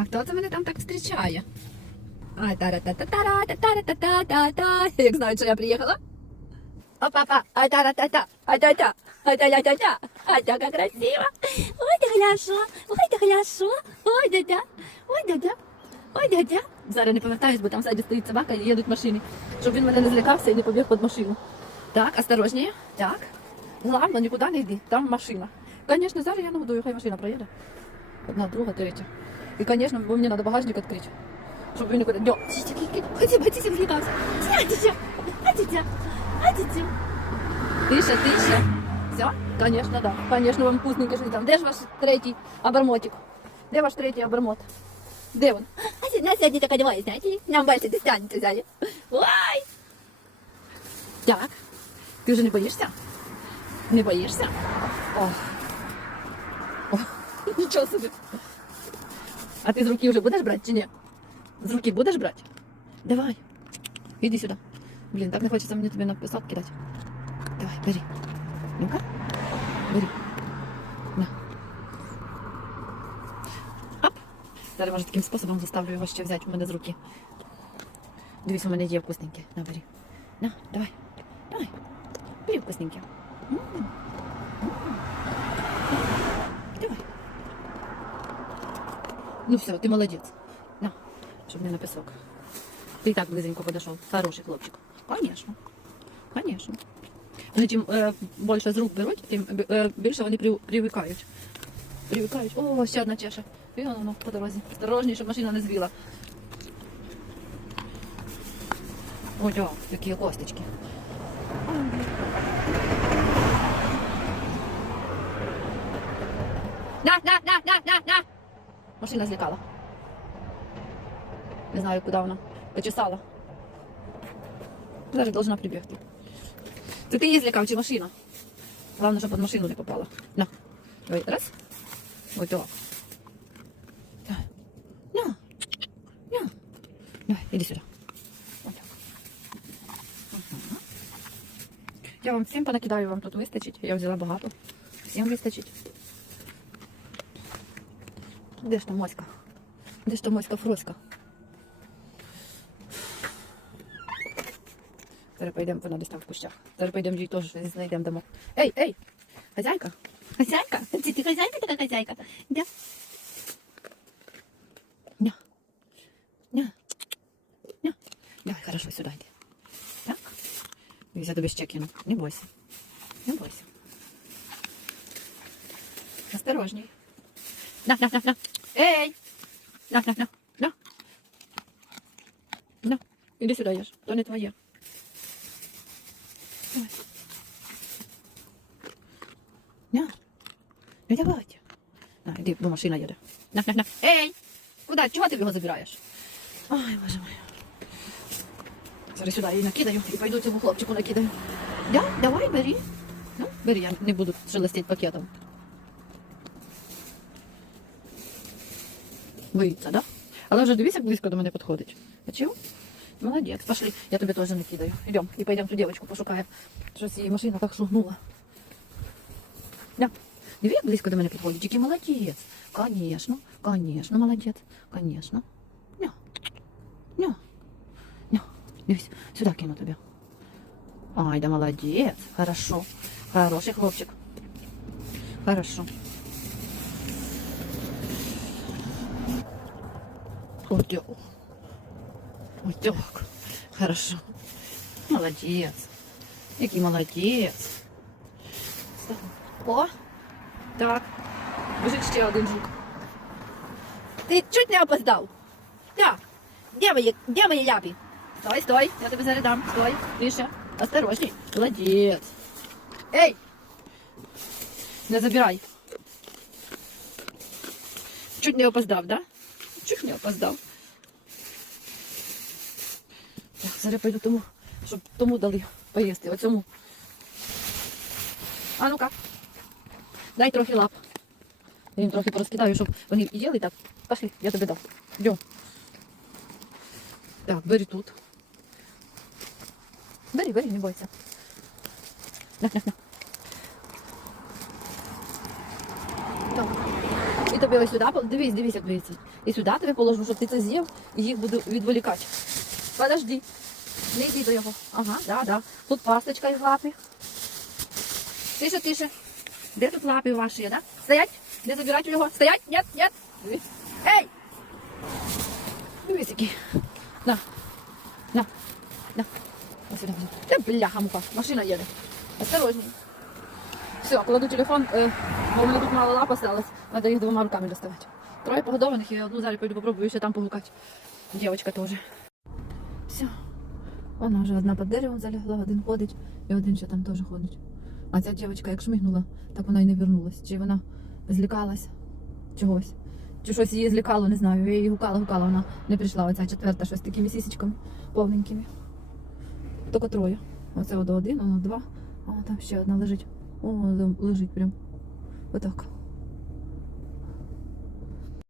А хто це мене там так зустрічає? Ай, тара та та тара та тара та та та та Як знають, що я приїхала? Опа-па, ай тара та та ай та та ай та та та та ай така красива. Ой, да хорошо, ой, да хорошо, ой, да да, ой, да да, ой, да да. Зараз не повертаюсь, бо там ззаді стоїть собака і їдуть машини, щоб він мене не злякався і не побіг під машину. Так, осторожніше, так. Главное, нікуди не йди, там машина. Звісно, зараз я нагодую, хай машина проїде. Одна, друга, третя. І, звісно, бо мені треба багажник. Щоб він нікуди. Дьо. Ході, батіся злітався. Сядьте, хотите, хотите. Тише, тише. Все? Конечно, да. Конечно, вам вкусненько жити там. Де ж ваш третій обермотик? Де ваш третій обермот? Де він? А сі- на сьогодні так одягає, знаєте? Нам бачите, дістанете ззаді. Ой! Так. Ти вже не боїшся? Не боїшся? Ох. Ох. Нічого. А ти з руки вже будеш брати чи ні? З руки будеш брати? Давай. Іди сюди. Блін, так не хочеться мені тобі на посад кидати. Давай, бери. Ну-ка. Бери. На. Оп. Зараз, може, таким способом заставлю його ще взяти в мене з руки. Дивись, у мене є вкусненьке. На, бери. На, давай. Давай. Бери вкусненьке. М. М. Давай. Ну все, ты молодец. На, чтобы не на песок. Ты и так близенько подошел. Хороший хлопчик. Конечно. Конечно. Вони чим е, більше з рук беруть, тим е, більше вони при, привикають. Привикають. О, ще одна чеша. І воно воно по дорозі. Осторожніше, щоб машина не звіла. Ой, о, які косточки. На, на, на, на, на, на. Машина злякала. Не знаю, куди вона. Почесала. Зараз должна прибігти. Це ти її злякав чи машина? Головне, щоб під машину не попала. На. Давай, раз. Ось так. Так. На. На. Давай, іди сюди. Я вам всім понакидаю, вам тут вистачить. Я взяла багато. Всім вистачить. Де ж там моська? Де ж там моська фроська? Зараз пойдемо, вона десь там в кущах. Зараз пойдемо їй теж знайдемо дамо. Ей, ей! Хазяйка! Хазяйка! Ти, ти хазяйка така хазяйка? Да. Ня. Давай, хорошо, сюди йди. Так? Я тобі ще кину. Не бойся. Не бойся. Осторожней. На, на, на, на. Ей! На, на, на, на. На. Іди сюди, Яш. То не твоє. Давай. На. Не давайте. На, іди, бо машина їде. На, на, на. Ей! Куди? Чого ти його забираєш? Ой, боже мой. Зараз сюди її накидаю і пойду цьому хлопчику накидаю. Да, давай, бери. Ну, бери, я не буду шелестеть пакетом. Боїться, да? Але вже дивись, як близько до мене підходить. Бачив? Молодець, пошли. Я тобі теж не кидаю. Йдем і пойдемо ту дівчинку пошукаємо. Щось її машина так шугнула. Да. Диви, як близько до мене підходить. Який молодець. Конечно, конечно, молодець. Конечно. Ня. Ня. Ня. Дивись, сюди кину тобі. Ай, да молодець. Хорошо. Хороший хлопчик. Хорошо. Так. Так. Хорошо. Молодец. Який молодець. О! Так. Біжить ще один жук. Ти чуть не опоздав. Так. Де мої, де мої ляпі? Стой, стой, я тебе зараз дам. Стой, тише. Осторожней. Молодець. Ей! Не забирай. Чуть не опоздав, да? Чуть не опоздав. Так, зараз пойду тому, щоб тому дали поїсти. Оцьому. А ну-ка. Дай трохи лап. Я їм трохи порозкидаю, щоб вони їли так. Пошли, я тобі дам. Йдем. Так, бери тут. Бери, бери, не бойся. На, на, на. Так. тобі ось сюди, дивись, дивись, як дивиться. І сюди тобі положу, щоб ти це з'їв, і їх буду відволікати. Подожди. Не йди до його. Ага, да, да. Тут пасточка із лапи. Тише, тише. Де тут лапи ваші, да? Стоять? Де забирати його? Стоять? Нет, нет. Ей! Дивись, який. На. На. На. Ось сюди. Бляха муха. Машина їде. Осторожно. Все, кладу телефон, е, бо у мене тут мало лап осталось. Надо їх двома руками доставати. Троє погодованих, і одну зараз пойду попробую ще там погукати. Дівчинка теж. Все. Вона вже одна під деревом залягла, один ходить, і один ще там теж ходить. А ця дівчинка як шмигнула, так вона й не вернулась. Чи вона злякалась чогось. Чи щось її злякало, не знаю. Я її гукала, гукала, вона не прийшла. Оця четверта, щось такими сісечками повненькими. Тільки троє. Оце один, воно два, а там ще одна лежить. О, лежить прям. Отак.